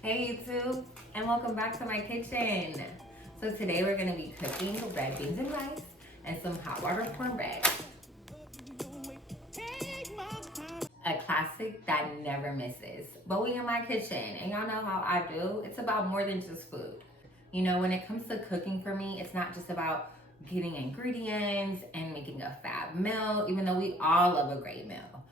Hey YouTube, and welcome back to my kitchen. So today we're gonna be cooking red beans and rice and some hot water cornbread. A classic that never misses. But we in my kitchen, and y'all know how I do. It's about more than just food. You know, when it comes to cooking for me, it's not just about getting ingredients and making a fab meal, even though we all love a great meal.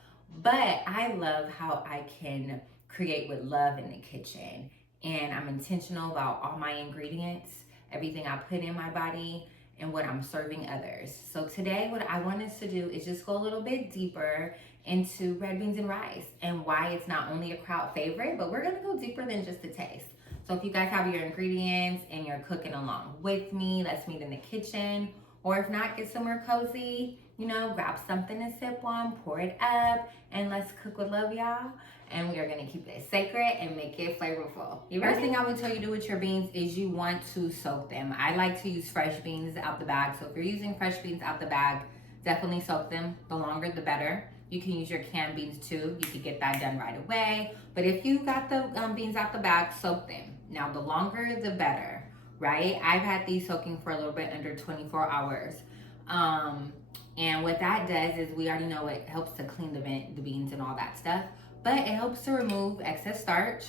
But I love how I can create with love in the kitchen. And I'm intentional about all my ingredients, everything I put in my body, and what I'm serving others. So today, what I want us to do is just go a little bit deeper into red beans and rice and why it's not only a crowd favorite, but we're gonna go deeper than just a taste. So if you guys have your ingredients and you're cooking along with me, let's meet in the kitchen. Or if not, get somewhere cozy, you know, grab something to sip on, pour it up, and let's cook with love, y'all. And we are gonna keep it sacred and make it flavorful. The first thing I would tell you to do with your beans is you want to soak them. I like to use fresh beans out the bag. So if you're using fresh beans out the bag, definitely soak them. The longer, the better. You can use your canned beans too. You could get that done right away. But if you got the beans out the bag, soak them. Now, the longer, the better, right? I've had these soaking for a little bit under 24 hours. And what that does is we already know it helps to clean the beans and all that stuff, but it helps to remove excess starch.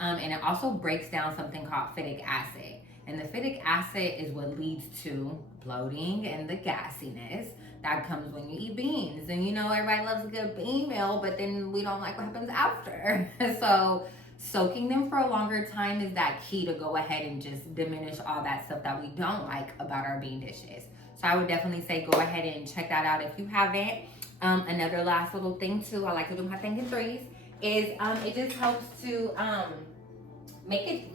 And it also breaks down something called phytic acid. And the phytic acid is what leads to bloating and the gassiness that comes when you eat beans. And you know, everybody loves a good bean meal, but then we don't like what happens after. So soaking them for a longer time is that key to go ahead and just diminish all that stuff that we don't like about our bean dishes. So I would definitely say go ahead and check that out if you haven't. Another last little thing too, I like to do my thing in threes, is it just helps to make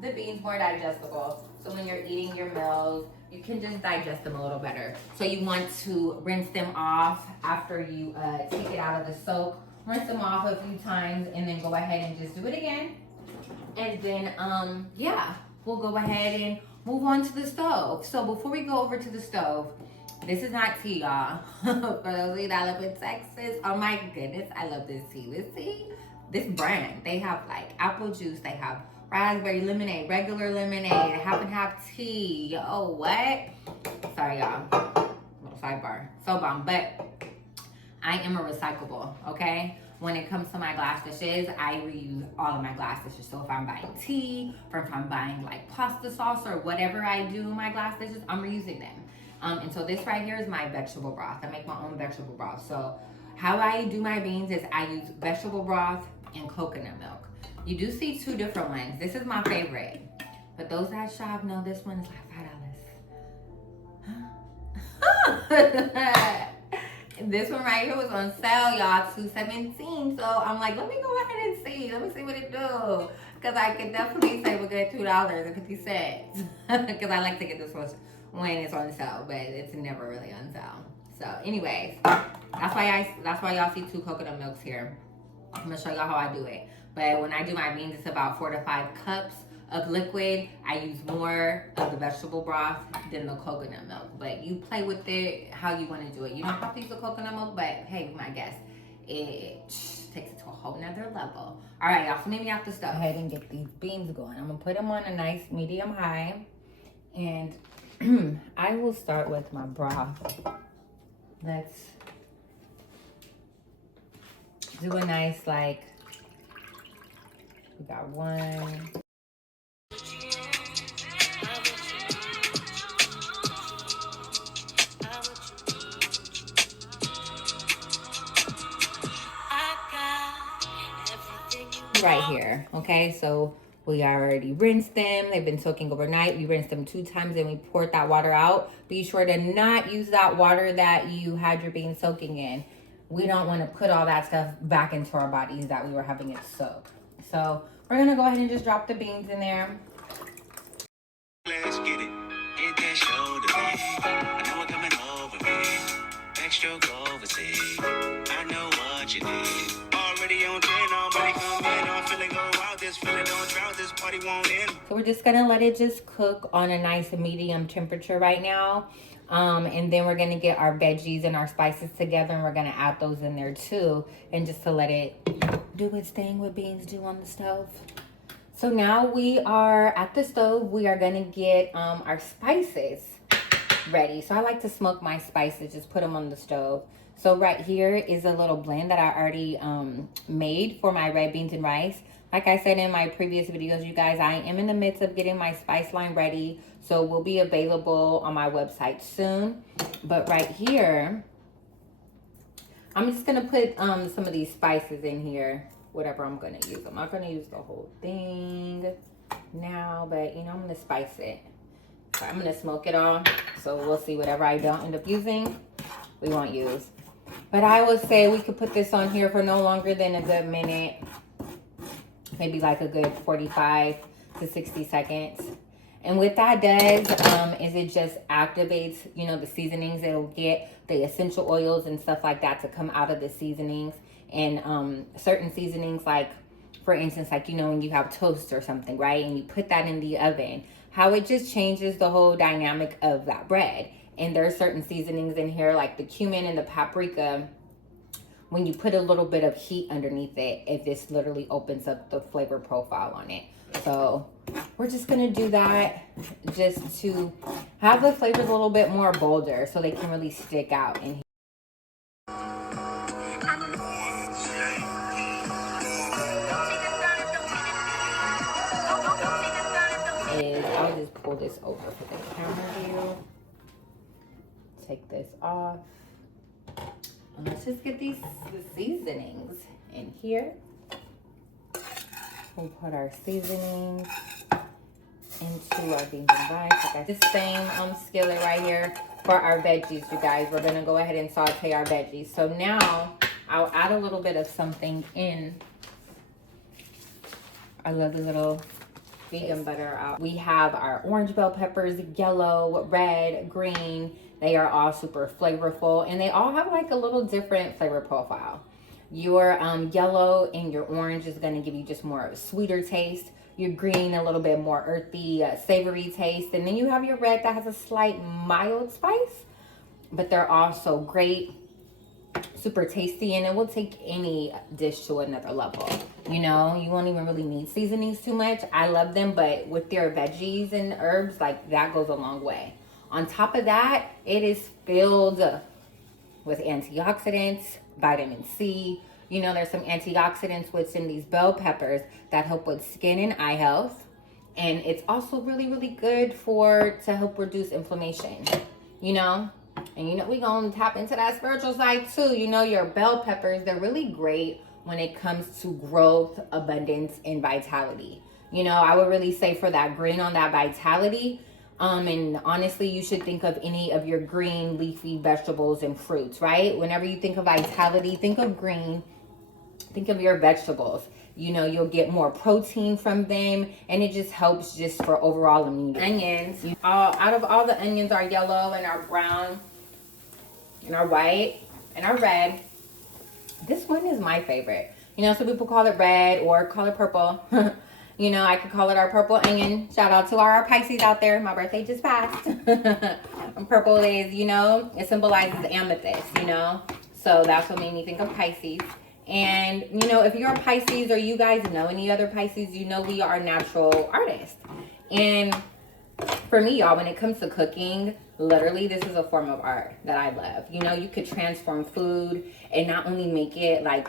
the beans more digestible. So when you're eating your meals, you can just digest them a little better. So you want to rinse them off after you take it out of the soak. Rinse them off a few times and then go ahead and just do it again. And then, yeah, we'll go ahead and move on to the stove. So before we go over to the stove, this is not tea, y'all. For those of you that live in Texas, oh my goodness, I love this tea. This tea, this brand, they have like apple juice, they have raspberry lemonade, regular lemonade, half and half tea. Oh, what? Sorry, y'all. Little sidebar. So bomb. But I am a recyclable, okay? When it comes to my glass dishes, I reuse all of my glass dishes. So if I'm buying tea, or if I'm buying like pasta sauce or whatever I do in my glass dishes, I'm reusing them. And so this right here is my vegetable broth. I make my own vegetable broth. So how I do my beans is I use vegetable broth and coconut milk. You do see two different ones. This is my favorite. But those that shop know this one is like $5. This one right here was on sale, y'all, $2.17. So I'm like, let me go ahead and see. Let me see what it do. Because I could definitely save a good $2.50. Because I like to get this one when it's on sale, but it's never really on sale. So anyways, that's why y'all see two coconut milks here. I'm gonna show y'all how I do it. But when I do my beans, it's about 4 to 5 cups of liquid. I use more of the vegetable broth than the coconut milk. But you play with it how you want to do it. You don't have to use the coconut milk, but hey, my guess, it takes it to a whole nother level. All right, y'all, so maybe I have to start. Go ahead and get these beans going. I'm gonna put them on a nice medium high. And I will start with my broth. Let's do a nice, like, we got one. Right here, okay? So we already rinsed them. They've been soaking overnight. We rinsed them 2 times and we poured that water out. Be sure to not use that water that you had your beans soaking in. We don't want to put all that stuff back into our bodies that we were having it soak. So we're gonna go ahead and just drop the beans in there. Let's get it. Get that shoulder lean. I know it coming over me. Next stroke overseas. I know what you need. Already on 10, already come in. I'm feeling go out. This feeling don't drought. This party won't end. So we're just gonna let it just cook on a nice medium temperature right now. And then we're gonna get our veggies and our spices together and we're gonna add those in there too. And just to let it do its thing what beans do on the stove. So now we are at the stove. We are gonna get our spices ready. So I like to smoke my spices, just put them on the stove. So right here is a little blend that I already made for my red beans and rice. Like I said in my previous videos, you guys, I am in the midst of getting my spice line ready. So will be available on my website soon. But right here, I'm just gonna put some of these spices in here, whatever I'm gonna use. I'm not gonna use the whole thing now, but you know, I'm gonna spice it. So I'm gonna smoke it all. So we'll see, whatever I don't end up using, we won't use. But I would say we could put this on here for no longer than a good minute, maybe like a good 45 to 60 seconds. And what that does is it just activates, you know, the seasonings. It'll get the essential oils and stuff like that to come out of the seasonings. And certain seasonings, like, for instance, like, you know, when you have toast or something, right? And you put that in the oven, how it just changes the whole dynamic of that bread. And there are certain seasonings in here, like the cumin and the paprika. When you put a little bit of heat underneath it, it just literally opens up the flavor profile on it. So we're just gonna do that just to have the flavors a little bit more bolder so they can really stick out in here. I'll just pull this over for the camera view. Take this off. And let's just get the seasonings in here. We'll put our seasonings into our beans and rice. I got this same skillet right here for our veggies, you guys. We're gonna go ahead and saute our veggies. So now I'll add a little bit of something in. I love the little vegan butter out. We have our orange bell peppers, yellow, red, green. They are all super flavorful and they all have like a little different flavor profile. Your yellow and your orange is going to give you just more of a sweeter taste. Your green, a little bit more earthy, savory taste. And then you have your red that has a slight mild spice. But they're all so great, super tasty, and it will take any dish to another level. You know, you won't even really need seasonings too much. I love them, but with their veggies and herbs, like, that goes a long way. On top of that, it is filled with antioxidants, vitamin C. You know, there's some antioxidants within these bell peppers that help with skin and eye health. And it's also really, really good to help reduce inflammation, you know? And you know, we're going to tap into that spiritual side too. You know, your bell peppers, they're really great when it comes to growth, abundance, and vitality. You know, I would really say for that green on that vitality, and honestly, you should think of any of your green leafy vegetables and fruits, right? Whenever you think of vitality, think of green, think of your vegetables. You know, you'll get more protein from them, and it just helps just for overall immunity. Onions, out of all the onions, our yellow and our brown and our white and our red, this one is my favorite. You know, some people call it red or call it purple. You know, I could call it our purple onion. Shout out to our Pisces out there. My birthday just passed. And purple is, you know, it symbolizes amethyst, you know. So that's what made me think of Pisces. And, you know, if you're a Pisces or you guys know any other Pisces, you know we are natural artists. And for me, y'all, when it comes to cooking, literally, this is a form of art that I love. You know, you could transform food and not only make it, like,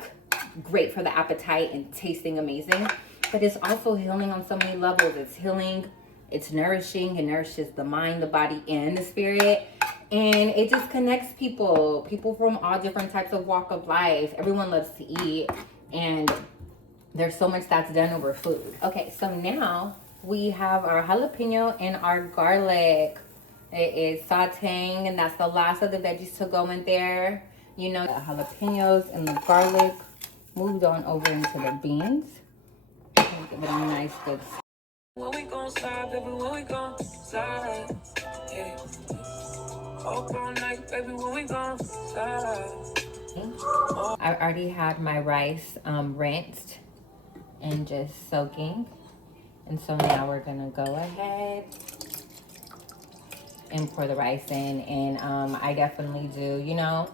great for the appetite and tasting amazing, but it's also healing on so many levels. It's healing, it's nourishing, it nourishes the mind, the body, and the spirit. And it just connects people from all different types of walk of life. Everyone loves to eat, and there's so much that's done over food. Okay, so now we have our jalapeno and our garlic. It is sauteing, and that's the last of the veggies to go in there. You know, the jalapenos and the garlic moved on over into the beans. Give it a nice good. When we gon' slide, baby, when we gon' slide, yeah. Up all night, baby, when we gon' slide. I already had my rice rinsed and just soaking. And so now we're gonna go ahead and pour the rice in. And I definitely do, you know,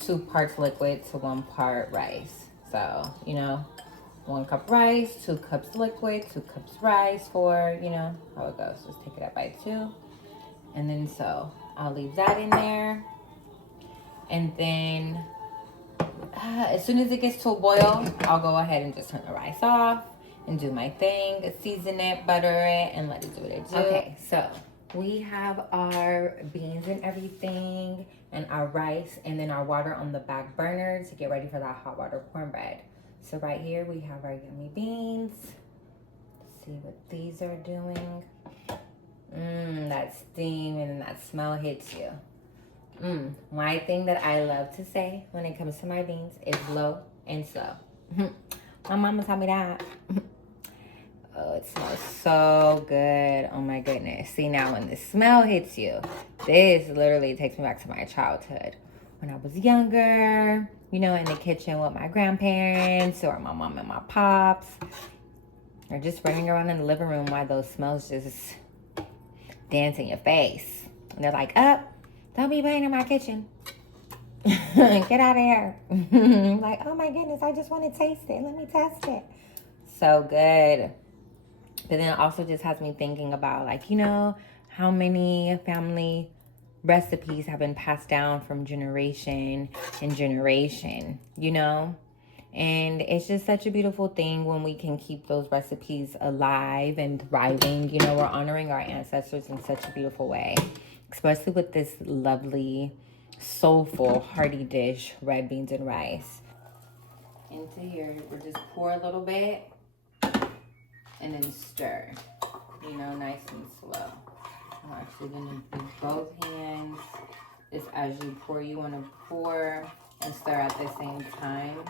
2 parts liquid to 1 part rice. So, you know, 1 cup rice, 2 cups liquid, 2 cups rice, for, you know, how it goes. Just take it up by 2. And then so I'll leave that in there. And then as soon as it gets to a boil, I'll go ahead and just turn the rice off and do my thing, season it, butter it, and let it do what it do. Okay, so we have our beans and everything, and our rice, and then our water on the back burner to get ready for that hot water cornbread. So right here we have our yummy beans. Let's see what these are doing. That steam and that smell hits you. My thing that I love to say when it comes to my beans is low and slow. My mama taught me that. Oh, it smells so good. Oh my goodness. See, now when the smell hits you, this literally takes me back to my childhood. When I was younger, you know, in the kitchen with my grandparents or my mom and my pops, or just running around in the living room while those smells just dance in your face. And they're like, up. Don't be playing in my kitchen. Get out of here. Like, oh my goodness, I just want to taste it. Let me test it. So good. But then it also just has me thinking about, like, you know, how many family recipes have been passed down from generation and generation, you know? And it's just such a beautiful thing when we can keep those recipes alive and thriving. You know, we're honoring our ancestors in such a beautiful way. Especially with this lovely, soulful, hearty dish, red beans and rice. Into here, we'll just pour a little bit and then stir. You know, nice and slow. I'm actually gonna use both hands. Just as you pour, you wanna pour and stir at the same time.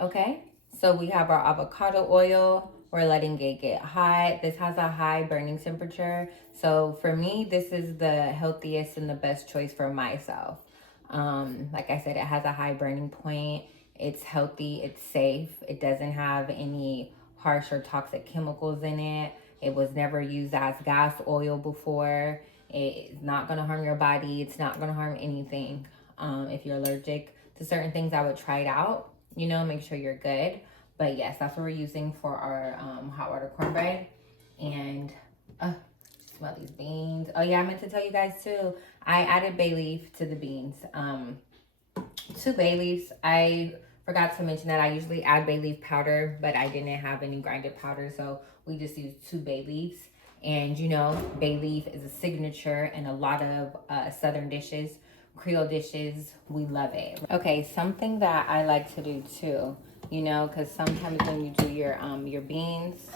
Okay, so we have our avocado oil. We're letting it get hot. This has a high burning temperature. So for me, this is the healthiest and the best choice for myself. Like I said, it has a high burning point. It's healthy, it's safe. It doesn't have any harsh or toxic chemicals in it. It was never used as gas oil before. It's not gonna harm your body. It's not gonna harm anything. If you're allergic to certain things, I would try it out, you know, make sure you're good. But yes, that's what we're using for our hot water cornbread. And smell these beans. Oh yeah, I meant to tell you guys too, I added bay leaf to the beans. 2 bay leaves. I forgot to mention that I usually add bay leaf powder, but I didn't have any grinded powder, so we just used 2 bay leaves. And you know, bay leaf is a signature in a lot of Southern dishes, Creole dishes. We love it. Okay, something that I like to do too, you know, because sometimes when you do your beans,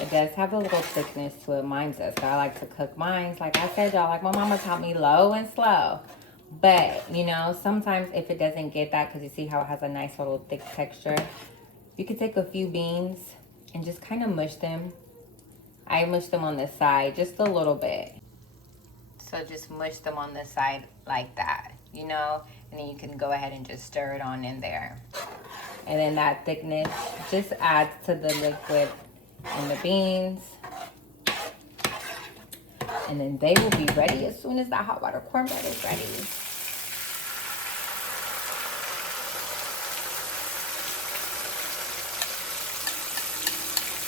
it does have a little thickness to it. Mine does. So I like to cook mine. Like I said, y'all, like my mama taught me, low and slow. But, you know, sometimes if it doesn't get that, because you see how it has a nice little thick texture, you could take a few beans and just kind of mush them. I mush them on the side just a little bit. So just mush them on the side like that, you know, and then you can go ahead and just stir it on in there. And then that thickness just adds to the liquid in the beans. And then they will be ready as soon as the hot water cornbread is ready.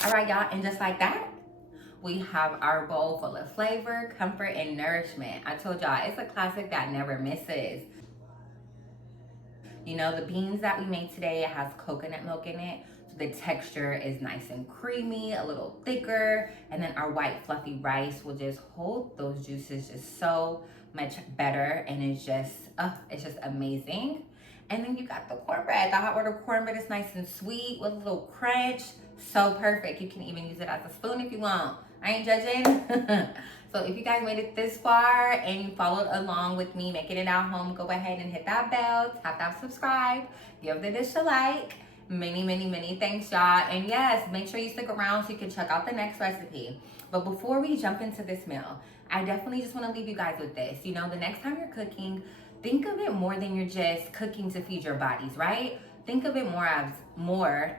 All right, y'all, and just like that, we have our bowl full of flavor, comfort, and nourishment. I told y'all, it's a classic that never misses. You know, the beans that we made today, it has coconut milk in it. So the texture is nice and creamy, a little thicker. And then our white fluffy rice will just hold those juices just so much better. And it's just amazing. And then you got the cornbread. The hot water cornbread is nice and sweet with a little crunch. So perfect. You can even use it as a spoon if you want. I ain't judging. So if you guys made it this far and you followed along with me making it at home, go ahead and hit that bell, tap that subscribe, give the dish a like. Many thanks, y'all. And yes, make sure you stick around so you can check out the next recipe. But before we jump into this meal, I definitely just want to leave you guys with this. You know, the next time you're cooking, think of it more than you're just cooking to feed your bodies, right? Think of it more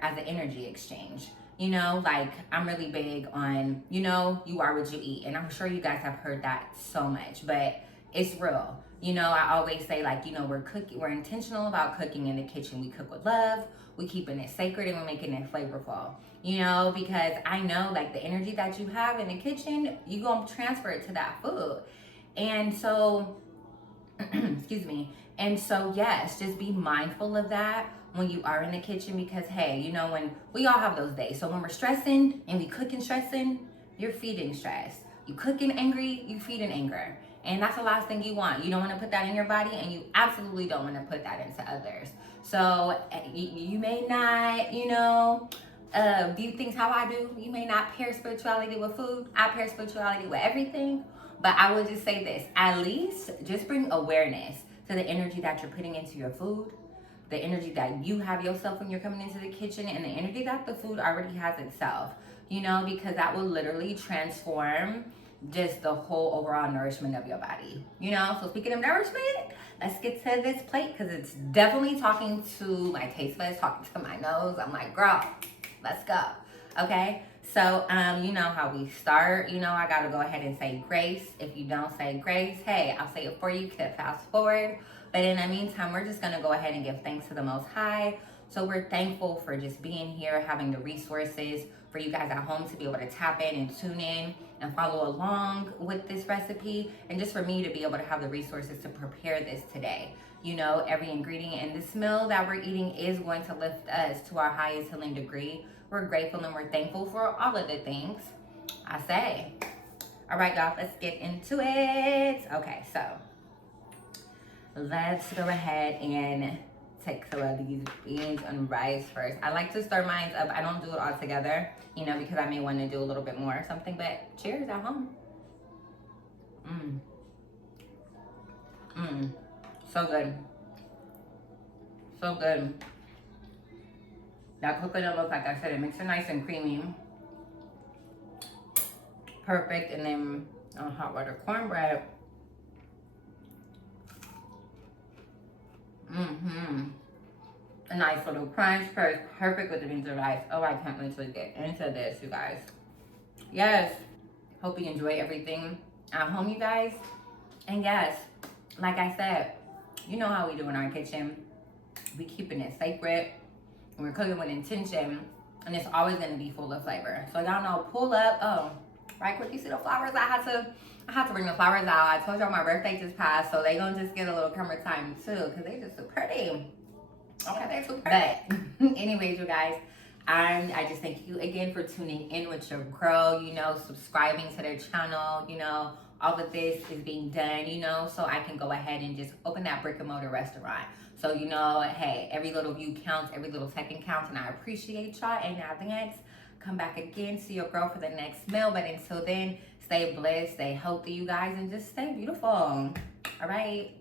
as an energy exchange. You know, like I'm really big on, you know, you are what you eat. And I'm sure you guys have heard that so much, but it's real. You know, I always say, like, you know, we're intentional about cooking in the kitchen. We cook with love, we keeping it sacred, and we're making it flavorful. You know, because I know, like, the energy that you have in the kitchen, you gonna transfer it to that food. And so, excuse me. And so, yes, just be mindful of that when you are in the kitchen, because, hey, you know, when we all have those days. So when we're stressing and we cooking stressing, you're feeding stress. You cooking angry, you feeding anger. And that's the last thing you want. You don't want to put that in your body, and you absolutely don't want to put that into others. So you may not, you know, view things how I do. You may not pair spirituality with food. I pair spirituality with everything. But I would just say this, at least just bring awareness to the energy that you're putting into your food, the energy that you have yourself when you're coming into the kitchen, and the energy that the food already has itself, you know, because that will literally transform just the whole overall nourishment of your body, you know. So speaking of nourishment, let's get to this plate, because it's definitely talking to my taste buds, talking to my nose. I'm like, girl, let's go. Okay, so you know how we start. You know, I gotta go ahead and say grace. If you don't say grace, hey, I'll say it for you. You can fast forward. But in the meantime, we're just gonna go ahead and give thanks to the Most High. So we're thankful for just being here, having the resources for you guys at home to be able to tap in and tune in and follow along with this recipe, and just for me to be able to have the resources to prepare this today. You know, every ingredient in this meal that we're eating is going to lift us to our highest healing degree. We're grateful and we're thankful for all of the things I say. All right, y'all, let's get into it. Okay, so let's go ahead and take some of these beans and rice first. I like to stir mine up. I don't do it all together, you know, because I may want to do a little bit more or something, but cheers at home. So good. So good. That coconut milk, like I said, it makes it nice and creamy. Perfect. And then hot water cornbread. A nice little crunch. Perfect with the beans and rice. Oh, I can't wait to get into this, you guys. Yes. Hope you enjoy everything at home, you guys. And yes, like I said, you know how we do in our kitchen. We keeping it sacred. We're cooking with intention. And it's always going to be full of flavor. So y'all know, pull up. Oh, right quick, you see the flowers? I had to bring the flowers out. I told y'all my birthday just passed, so they gonna just get a little camera time too, because they just so pretty. Okay, they're too pretty. But anyways, you guys, I just thank you again for tuning in with your girl, you know, subscribing to their channel, you know, all of this is being done, you know, so I can go ahead and just open that brick and mortar restaurant. So, you know, hey, every little view counts, every little second counts, and I appreciate y'all in advance. Come back again, see your girl for the next meal. But until then, stay blessed, stay healthy, you guys, and just stay beautiful. All right.